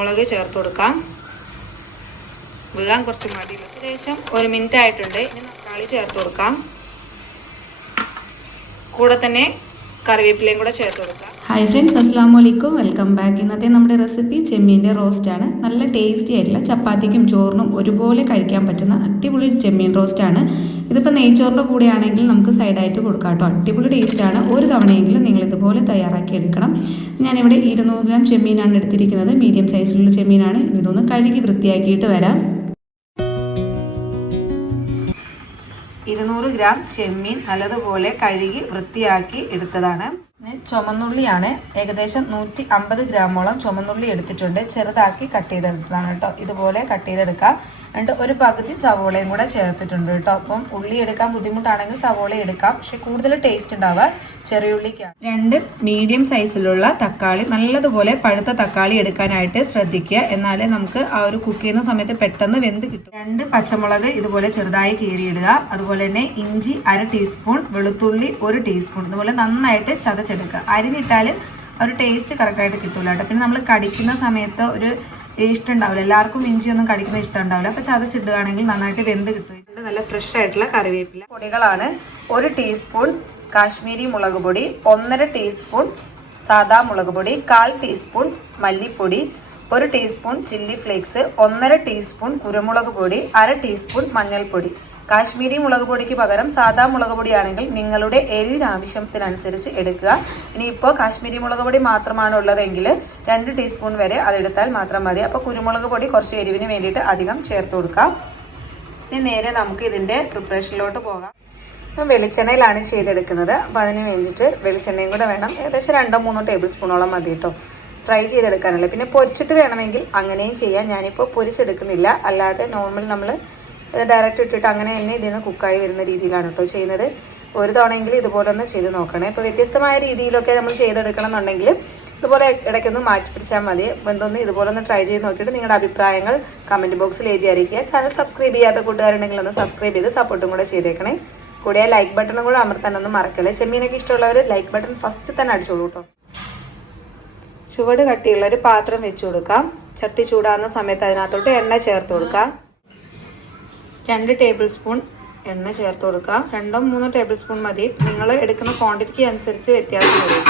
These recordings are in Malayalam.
മുളക് ചേർത്ത് കൊടുക്കാം. വീകാൻ കുറച്ച് മതി. ഏകദേശം ഒരു മിനിറ്റ് ആയിട്ടുണ്ട്. ഇനി തക്കാളി ചേർത്ത് കൊടുക്കാം. കൂടെ തന്നെ കറിവേപ്പിലയും കൂടെ ചേർത്ത് കൊടുക്കാം. ഹായ് ഫ്രണ്ട്സ് അസ്സാം വലൈക്കും വെൽക്കം ബാക്ക് ഇന്നത്തെ നമ്മുടെ റെസിപ്പി ചെമ്മീന്റെ റോസ്റ്റാണ് നല്ല ടേസ്റ്റി ആയിട്ടുള്ള ചപ്പാത്തിക്കും ചോറിനും ഒരുപോലെ കഴിക്കാൻ പറ്റുന്ന അടിപൊളി ചെമ്മീൻ റോസ്റ്റാണ് ഇതിപ്പോൾ നെയ്ച്ചോറിന്റെ കൂടെയാണെങ്കിൽ നമുക്ക് സൈഡായിട്ട് കൊടുക്കാം കേട്ടോ. അടിപൊളി ടേസ്റ്റാണ് ഒരു തവണയെങ്കിലും നിങ്ങൾ ഇതുപോലെ തയ്യാറാക്കി എടുക്കണം ഞാനിവിടെ ഇരുന്നൂറ് ഗ്രാം ചെമ്മീനാണ് എടുത്തിരിക്കുന്നത്. മീഡിയം സൈസിലുള്ള ചെമ്മീനാണ്. ഇതൊന്ന് കഴുകി വൃത്തിയാക്കിയിട്ട് വരാം. ഇരുന്നൂറ് ഗ്രാം ചെമ്മീൻ നല്ലതുപോലെ കഴുകി വൃത്തിയാക്കി എടുത്തതാണ്. ചുമന്നുള്ളിയാണ്. ഏകദേശം നൂറ്റി അമ്പത് ഗ്രാമോളം ചുമന്നുള്ളി എടുത്തിട്ടുണ്ട്. ചെറുതാക്കി കട്ട് ചെയ്തെടുത്തതാണ് കേട്ടോ. ഇതുപോലെ കട്ട് ചെയ്തെടുക്കാം. എന്നിട്ട് ഒരു പകുതി സവോളയും കൂടെ ചേർത്തിട്ടുണ്ട് കേട്ടോ. അപ്പം ഉള്ളി എടുക്കാൻ ബുദ്ധിമുട്ടാണെങ്കിൽ സവോള എടുക്കാം. പക്ഷെ കൂടുതൽ ടേസ്റ്റ് ഉണ്ടാവുക ചെറിയ ഉള്ളിക്കാണ്. രണ്ട് മീഡിയം സൈസിലുള്ള തക്കാളി നല്ലതുപോലെ പഴുത്ത തക്കാളി എടുക്കാനായിട്ട് ശ്രദ്ധിക്കുക. എന്നാലേ നമുക്ക് ആ ഒരു കുക്ക് ചെയ്യുന്ന സമയത്ത് പെട്ടെന്ന് വെന്ത് കിട്ടും. രണ്ട് പച്ചമുളക് ഇതുപോലെ ചെറുതായി കീറിയിടുക. അതുപോലെ തന്നെ ഇഞ്ചി അര ടീസ്പൂൺ വെളുത്തുള്ളി ഒരു ടീസ്പൂൺ ഇതുപോലെ നന്നായിട്ട് ചതച്ചെടുക്കുക. അരിഞ്ഞിട്ടാൽ ഒരു ടേസ്റ്റ് കറക്റ്റായിട്ട് കിട്ടൂല കേട്ടോ. പിന്നെ നമ്മൾ കടിക്കുന്ന സമയത്ത് ഒരു ഇഷ്ടം ഉണ്ടാവില്ല എല്ലാവർക്കും ഇഞ്ചിയൊന്നും കടിക്കുന്ന ഇഷ്ടം ഉണ്ടാവില്ല അപ്പോൾ ചതച്ചിടുകയാണെങ്കിൽ നന്നായിട്ട് വെന്ത് കിട്ടും. ഇതിന്റെ നല്ല ഫ്രഷ് ആയിട്ടുള്ള കറിവേപ്പില. പൊടികളാണ് ഒരു ടീസ്പൂൺ കാശ്മീരി മുളക് പൊടി ഒന്നര ടീസ്പൂൺ സാദാ മുളക് പൊടി കാൽ ടീസ്പൂൺ മല്ലിപ്പൊടി ഒരു ടീസ്പൂൺ ചില്ലി ഫ്ലേക്സ് ഒന്നര ടീസ്പൂൺ കുരുമുളക് പൊടി അര ടീസ്പൂൺ മഞ്ഞൾപ്പൊടി. കാശ്മീരി മുളക് പൊടിക്ക് പകരം സാധാ മുളക് പൊടിയാണെങ്കിൽ നിങ്ങളുടെ എരിവിന് ആവശ്യത്തിനനുസരിച്ച് എടുക്കുക. ഇനിയിപ്പോൾ കാശ്മീരി മുളക് പൊടി മാത്രമാണ് ഉള്ളതെങ്കിൽ രണ്ട് ടീസ്പൂൺ വരെ അതെടുത്താൽ മാത്രം മതി. അപ്പോൾ കുരുമുളക് പൊടി കുറച്ച് എരിവിന് വേണ്ടിയിട്ട് അധികം ചേർത്ത് കൊടുക്കാം. ഇനി നേരെ നമുക്ക് ഇതിന്റെ പ്രിപ്പറേഷനിലോട്ട് പോകാം. ഇപ്പം വെളിച്ചെണ്ണയിലാണ് ചെയ്തെടുക്കുന്നത്. അപ്പോൾ അതിന് വേണ്ടിയിട്ട് വെളിച്ചെണ്ണയും കൂടെ വേണം. ഏകദേശം രണ്ടോ മൂന്നോ ടേബിൾ സ്പൂണോളം മതി കേട്ടോ. ഫ്രൈ ചെയ്തെടുക്കാനല്ല. പിന്നെ പൊരിച്ചിട്ട് വേണമെങ്കിൽ അങ്ങനെയും ചെയ്യാം. ഞാനിപ്പോൾ പൊരിച്ചെടുക്കുന്നില്ല. അല്ലാതെ നോർമൽ നമ്മൾ ഡയറക്റ്റ് ഇട്ടിട്ട് അങ്ങനെ തന്നെ ഇതിൽ നിന്ന് കുക്കായി വരുന്ന രീതിയിലാണ് കേട്ടോ ചെയ്യുന്നത്. ഒരു തവണയെങ്കിലും ഇതുപോലെ ഒന്ന് ചെയ്ത് നോക്കണേ. ഇപ്പോൾ വ്യത്യസ്തമായ രീതിയിലൊക്കെ നമ്മൾ ചെയ്തെടുക്കണം എന്നുണ്ടെങ്കിൽ ഇതുപോലെ ഇടയ്ക്കൊന്ന് മാറ്റി പിടിച്ചാൽ മതി. എന്തൊന്ന് ഇതുപോലെ ഒന്ന് ട്രൈ ചെയ്ത് നോക്കിയിട്ട് നിങ്ങളുടെ അഭിപ്രായങ്ങൾ കമന്റ് ബോക്സിൽ എഴുതി അറിയിക്കുക. ചാനൽ സബ്സ്ക്രൈബ് ചെയ്യാത്ത കൂട്ടുകാരുണ്ടെങ്കിൽ ഒന്ന് സബ്സ്ക്രൈബ് ചെയ്ത് സപ്പോർട്ടും കൂടെ ചെയ്തേക്കണേ. കൂടെ ലൈക്ക് ബട്ടണും കൂടെ അമർത്താനൊന്നും മറക്കല്ലേ. ചെമ്മീനൊക്കെ ഇഷ്ടമുള്ളവർ ലൈക്ക് ബട്ടൺ ഫസ്റ്റ് തന്നെ അടിച്ചോളൂ കേട്ടോ ചുവട് കട്ടിയുള്ള ഒരു പാത്രം വെച്ചു കൊടുക്കാം. ചട്ടി ചൂടാകുന്ന സമയത്ത് അതിനകത്തോട്ട് എണ്ണ ചേർത്ത് കൊടുക്കാം. രണ്ട് ടേബിൾ സ്പൂൺ എണ്ണ ചേർത്ത് കൊടുക്കുക. രണ്ടോ മൂന്നോ ടേബിൾ സ്പൂൺ മതി. നിങ്ങൾ എടുക്കുന്ന ക്വാണ്ടിറ്റിക്ക് അനുസരിച്ച് വ്യത്യാസം വരും.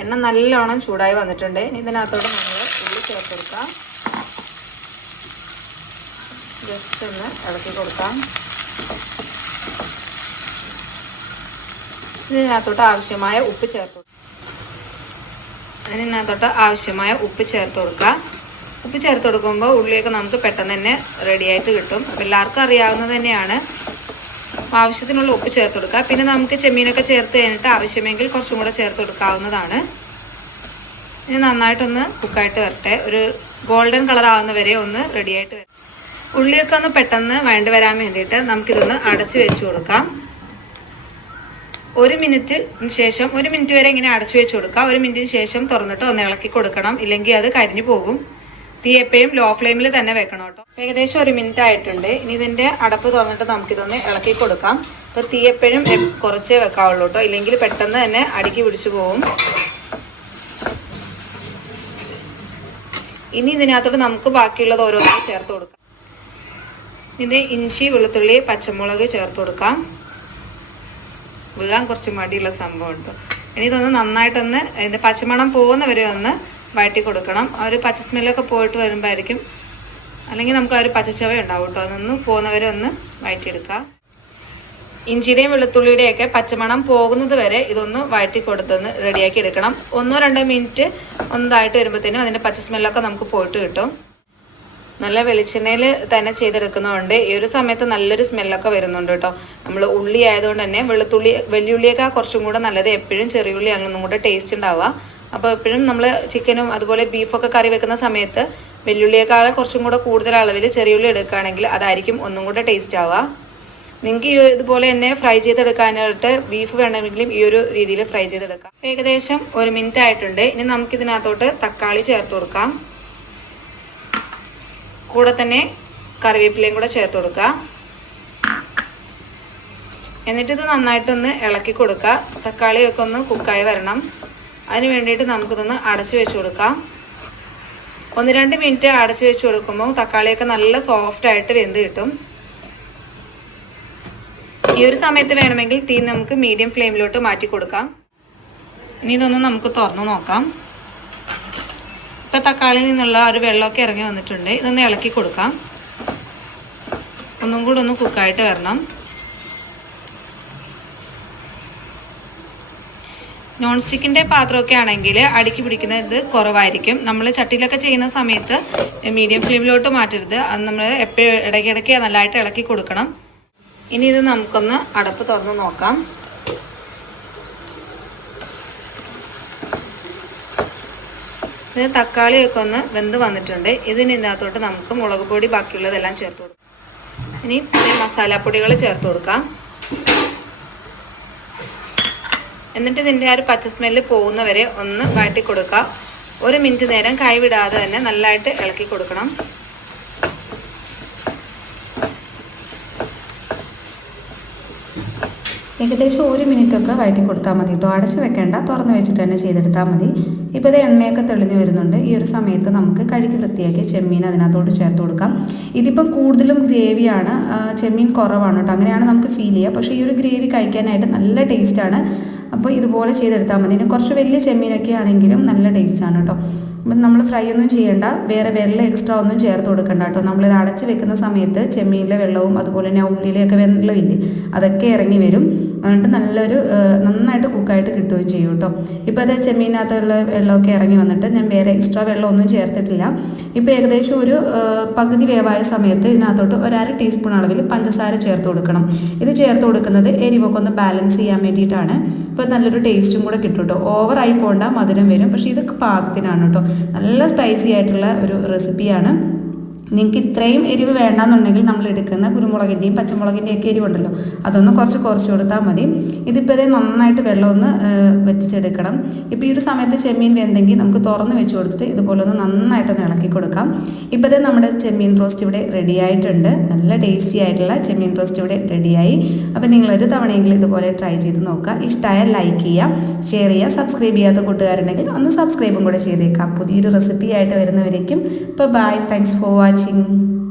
എണ്ണ നല്ലോണം ചൂടായി വന്നിട്ടുണ്ട്. ഇനി ഇതിനകത്തോടെ നമ്മൾ ഉള്ളി ചേർത്ത് കൊടുക്കാം. ജസ്റ്റ് ഒന്ന് ഇളക്കി കൊടുക്കാം. ഇതിനകത്തോട്ട് ആവശ്യമായ ഉപ്പ് ചേർത്ത് കൊടുക്കാം. അതിനകത്തോട്ട് ആവശ്യമായ ഉപ്പ് ചേർത്ത് കൊടുക്കുക ഉപ്പ് ചേർത്ത് കൊടുക്കുമ്പോൾ ഉള്ളിയൊക്കെ നമുക്ക് പെട്ടെന്ന് തന്നെ റെഡിയായിട്ട് കിട്ടും. എല്ലാവർക്കും അറിയാവുന്നത് തന്നെയാണ്. ആവശ്യത്തിനുള്ള ഉപ്പ് ചേർത്ത് കൊടുക്കുക. പിന്നെ നമുക്ക് ചെമ്മീനൊക്കെ ചേർത്ത് കഴിഞ്ഞിട്ട് ആവശ്യമെങ്കിൽ കുറച്ചും കൂടെ ചേർത്ത് കൊടുക്കാവുന്നതാണ്. ഇനി നന്നായിട്ടൊന്ന് കുക്കായിട്ട് വരട്ടെ. ഒരു ഗോൾഡൻ കളർ ആവുന്ന വരെ ഒന്ന് റെഡിയായിട്ട് വരും ഉള്ളിയൊക്കെ ഒന്ന് പെട്ടെന്ന് വേണ്ടി വരാൻ വേണ്ടിയിട്ട് നമുക്കിതൊന്ന് അടച്ച് വെച്ച് കൊടുക്കാം. ഒരു മിനിറ്റിന് ശേഷം ഒരു മിനിറ്റ് വരെ ഇങ്ങനെ അടച്ചു വെച്ച് കൊടുക്കുക ഒരു മിനിറ്റിന് ശേഷം തുറന്നിട്ട് ഒന്ന് ഇളക്കി കൊടുക്കണം. ഇല്ലെങ്കിൽ അത് കരിഞ്ഞു പോകും. തീ എപ്പോഴും ലോ ഫ്ലെയിമിൽ തന്നെ വെക്കണം കേട്ടോ. ഏകദേശം ഒരു മിനിറ്റ് ആയിട്ടുണ്ട്. ഇനി ഇതിന്റെ അടപ്പ് തുറന്നിട്ട് നമുക്കിതൊന്ന് ഇളക്കി കൊടുക്കാം. അപ്പോൾ തീ എപ്പോഴും കുറച്ചേ വെക്കാവുള്ളൂ കേട്ടോ. ഇല്ലെങ്കിൽ പെട്ടെന്ന് തന്നെ അടുക്കി പിടിച്ചു പോകും ഇനി ഇതിനകത്തോട്ട് നമുക്ക് ബാക്കിയുള്ളത് ഓരോന്നും ചേർത്ത് കൊടുക്കാം. ഇതിന്റെ ഇഞ്ചി വെളുത്തുള്ളി പച്ചമുളക് ചേർത്ത് കൊടുക്കാം. വീഴാൻ കുറച്ച് മടിയുള്ള സംഭവം ഉണ്ട്. ഇനി ഇതൊന്ന് നന്നായിട്ടൊന്ന് ഇതിന്റെ പച്ചമണം പോകുന്നവരെ ഒന്ന് വഴറ്റി കൊടുക്കണം. ഒരു പച്ച സ്മെല്ലൊക്കെ പോയിട്ട് വരുമ്പോഴായിരിക്കും അല്ലെങ്കിൽ നമുക്ക് ആ ഒരു പച്ചച്ചവ ഉണ്ടാവും കേട്ടോ അതൊന്ന് പോകുന്നവരെ ഒന്ന് വഴറ്റിയെടുക്കുക ഇഞ്ചിയുടെയും വെളുത്തുള്ളിയുടെയും ഒക്കെ പച്ചമണം പോകുന്നത് വരെ ഇതൊന്ന് വഴറ്റി കൊടുത്തൊന്ന് റെഡിയാക്കി എടുക്കണം. ഒന്നോ രണ്ടോ മിനിറ്റ് ഒന്നതായിട്ട് വരുമ്പോഴത്തേനും അതിന്റെ പച്ച സ്മെല്ലൊക്കെ നമുക്ക് പോയിട്ട് കിട്ടും. നല്ല വെളിച്ചെണ്ണയിൽ തന്നെ ചെയ്തെടുക്കുന്നതുകൊണ്ട് ഈ ഒരു സമയത്ത് നല്ലൊരു സ്മെല്ലൊക്കെ വരുന്നുണ്ട് കേട്ടോ നമ്മൾ ഉള്ളി ആയതുകൊണ്ട് തന്നെ വെളുത്തുള്ളി വലിയുള്ളിയൊക്കെ കുറച്ചും കൂടെ നല്ലത് എപ്പോഴും ചെറിയുള്ളിയാണ് ഒന്നും കൂടെ ടേസ്റ്റ് ഉണ്ടാവുക. അപ്പോൾ എപ്പോഴും നമ്മൾ ചിക്കനും അതുപോലെ ബീഫൊക്കെ കറി വെക്കുന്ന സമയത്ത് വെല്ലുള്ളിയേക്കാൾ കുറച്ചും കൂടെ കൂടുതൽ അളവിൽ ചെറിയുള്ളി എടുക്കുകയാണെങ്കിൽ അതായിരിക്കും ഒന്നും കൂടെ ടേസ്റ്റ് ആവുക. നിങ്ങൾക്ക് ഈ ഇതുപോലെ തന്നെ ഫ്രൈ ചെയ്തെടുക്കാനായിട്ട് ബീഫ് വേണമെങ്കിലും ഈ ഒരു രീതിയിൽ ഫ്രൈ ചെയ്തെടുക്കാം. ഏകദേശം ഒരു മിനിറ്റ് ആയിട്ടുണ്ട്. ഇനി നമുക്ക് ഇതിനകത്തോട്ട് തക്കാളി ചേർത്ത് കൊടുക്കാം. കൂടെ തന്നെ കറിവേപ്പിലയും കൂടെ ചേർത്ത് കൊടുക്കുക എന്നിട്ടിത് നന്നായിട്ടൊന്ന് ഇളക്കി കൊടുക്കുക. തക്കാളിയൊക്കെ ഒന്ന് കുക്കായി വരണം. അതിന് വേണ്ടിയിട്ട് നമുക്കിതൊന്ന് അടച്ചു വെച്ച് കൊടുക്കാം. ഒന്ന് രണ്ട് മിനിറ്റ് അടച്ചു വെച്ച് കൊടുക്കുമ്പോൾ തക്കാളിയൊക്കെ നല്ല സോഫ്റ്റ് ആയിട്ട് വെന്ത് കിട്ടും. ഈ ഒരു സമയത്ത് വേണമെങ്കിൽ തീ നമുക്ക് മീഡിയം ഫ്ലെയിമിലോട്ട് മാറ്റി കൊടുക്കാം. ഇനി ഇതൊന്ന് നമുക്ക് തുറന്നു നോക്കാം. ഇപ്പൊ തക്കാളിയിൽ നിന്നുള്ള ഒരു വെള്ളമൊക്കെ ഇറങ്ങി വന്നിട്ടുണ്ട്. ഇതൊന്ന് ഇളക്കി കൊടുക്കാം. ഒന്നും കൂടെ ഒന്ന് കുക്കായിട്ട് വരണം. നോൺ സ്റ്റിക്കിന്റെ പാത്രമൊക്കെ ആണെങ്കിൽ അടുക്കി പിടിക്കുന്നത് കുറവായിരിക്കും. നമ്മൾ ചട്ടിയിലൊക്കെ ചെയ്യുന്ന സമയത്ത് മീഡിയം ഫ്ലെയിമിലോട്ട് മാറ്റരുത്. അത് നമ്മൾ എപ്പോഴും ഇടയ്ക്കിടയ്ക്ക് നല്ലതായിട്ട് ഇളക്കി കൊടുക്കണം. ഇനി ഇത് നമുക്കൊന്ന് അടപ്പ് തുറന്ന് നോക്കാം. ഇത് തക്കാളിയൊക്കെ ഒന്ന് വെന്ത് വന്നിട്ടുണ്ട്. ഇതിന് ഇതിനകത്തോട്ട് നമുക്ക് മുളക് പൊടി ബാക്കിയുള്ളതെല്ലാം ചേർത്ത് കൊടുക്കാം. ഇനി മസാലപ്പൊടികൾ ചേർത്ത് കൊടുക്കാം. എന്നിട്ട് ഇതിന്റെ ആ ഒരു പച്ച സ്മെല്ല് പോകുന്നവരെ ഒന്ന് വഴറ്റി കൊടുക്കുക ഒരു മിനിറ്റ് നേരം കൈവിടാതെ തന്നെ നല്ലതായിട്ട് ഇളക്കി കൊടുക്കണം. ഏകദേശം ഒരു മിനിറ്റൊക്കെ വയറ്റി കൊടുത്താൽ മതി കേട്ടോ അടച്ചു വെക്കേണ്ട തുറന്ന് വെച്ചിട്ട് തന്നെ ചെയ്തെടുത്താൽ മതി. ഇപ്പോൾ ഇത് എണ്ണയൊക്കെ തെളിഞ്ഞു വരുന്നുണ്ട്. ഈ ഒരു സമയത്ത് നമുക്ക് കഴുകി വൃത്തിയാക്കി ചെമ്മീൻ അതിനകത്തോട്ട് ചേർത്ത് കൊടുക്കാം. ഇതിപ്പം കൂടുതലും ഗ്രേവിയാണ് ചെമ്മീൻ കുറവാണ് കേട്ടോ അങ്ങനെയാണ് നമുക്ക് ഫീൽ ചെയ്യുക പക്ഷേ ഈ ഒരു ഗ്രേവി കഴിക്കാനായിട്ട് നല്ല ടേസ്റ്റാണ് അപ്പോൾ ഇതുപോലെ ചെയ്തെടുത്താൽ മതി. കുറച്ച് വലിയ ചെമ്മീനൊക്കെ ആണെങ്കിലും നല്ല ടേസ്റ്റാണ് കേട്ടോ. അപ്പം നമ്മൾ ഫ്രൈ ഒന്നും ചെയ്യേണ്ട വേറെ വെള്ളം എക്സ്ട്രാ ഒന്നും ചേർത്ത് കൊടുക്കണ്ട കേട്ടോ. നമ്മളിത് അടച്ച് വെക്കുന്ന സമയത്ത് ചെമ്മീനിലെ വെള്ളവും അതുപോലെ തന്നെ ഉള്ളിയിലെയൊക്കെ വെള്ളമില്ലേ അതൊക്കെ ഇറങ്ങി വരും. എന്നിട്ട് നല്ലൊരു നന്നായിട്ട് കുക്കായിട്ട് കിട്ടുകയും ചെയ്യും കേട്ടോ. ഇപ്പോൾ അത് ചെമ്മീനകത്തുള്ള വെള്ളമൊക്കെ ഇറങ്ങി വന്നിട്ട് ഞാൻ വേറെ എക്സ്ട്രാ വെള്ളമൊന്നും ചേർത്തിട്ടില്ല. ഇപ്പോൾ ഏകദേശം ഒരു പകുതി വേവായ സമയത്ത് ഇതിനകത്തോട്ട് ഒരര ടീസ്പൂൺ അളവിൽ പഞ്ചസാര ചേർത്ത് കൊടുക്കണം. ഇത് ചേർത്ത് കൊടുക്കുന്നത് എരിവൊക്കെ ഒന്ന് ബാലൻസ് ചെയ്യാൻ വേണ്ടിയിട്ടാണ്. ഇപ്പോൾ നല്ലൊരു ടേസ്റ്റും കൂടെ കിട്ടും കേട്ടോ ഓവറായി പോകണ്ട മധുരം വരും. പക്ഷേ ഇതൊക്കെ പാകത്തിനാണ് കേട്ടോ നല്ല സ്പൈസി ആയിട്ടുള്ള ഒരു റെസിപ്പിയാണ് നിങ്ങൾക്ക് ഇത്രയും എരിവ് വേണ്ടാന്നുണ്ടെങ്കിൽ നമ്മൾ എടുക്കുന്ന കുരുമുളകിന്റെയും പച്ചമുളകിന്റെയും ഒക്കെ എരിവുണ്ടല്ലോ. അതൊന്ന് കുറച്ച് കുറച്ച് കൊടുത്താൽ മതി. ഇതിപ്പോൾ ഇതേ നന്നായിട്ട് വെള്ളം ഒന്ന് വെറ്റിച്ചെടുക്കണം. ഇപ്പോൾ ഈ ഒരു സമയത്ത് ചെമ്മീൻ വെന്തെങ്കിൽ നമുക്ക് തുറന്ന് വെച്ച് കൊടുത്തിട്ട് ഇതുപോലെ ഒന്ന് നന്നായിട്ടൊന്ന് ഇളക്കി കൊടുക്കാം. ഇപ്പോൾ ഇതേ നമ്മുടെ ചെമ്മീൻ റോസ്റ്റ് ഇവിടെ റെഡി ആയിട്ടുണ്ട്. നല്ല ടേസ്റ്റി ആയിട്ടുള്ള ചെമ്മീൻ റോസ്റ്റ് ഇവിടെ റെഡിയായി അപ്പോൾ നിങ്ങളൊരു തവണയെങ്കിലും ഇതുപോലെ ട്രൈ ചെയ്ത് നോക്കുക. ഇഷ്ടമായാൽ ലൈക്ക് ചെയ്യുക ഷെയർ ചെയ്യുക സബ്സ്ക്രൈബ് ചെയ്യാത്ത കൂട്ടുകാരുണ്ടെങ്കിൽ ഒന്ന് സബ്സ്ക്രൈബും കൂടെ ചെയ്തേക്കാം. പുതിയൊരു റെസിപ്പി ആയിട്ട് വരുന്നവരേക്കും ഇപ്പോൾ ബൈ താങ്ക്സ് ഫോർ വാച്ചിങ് 心。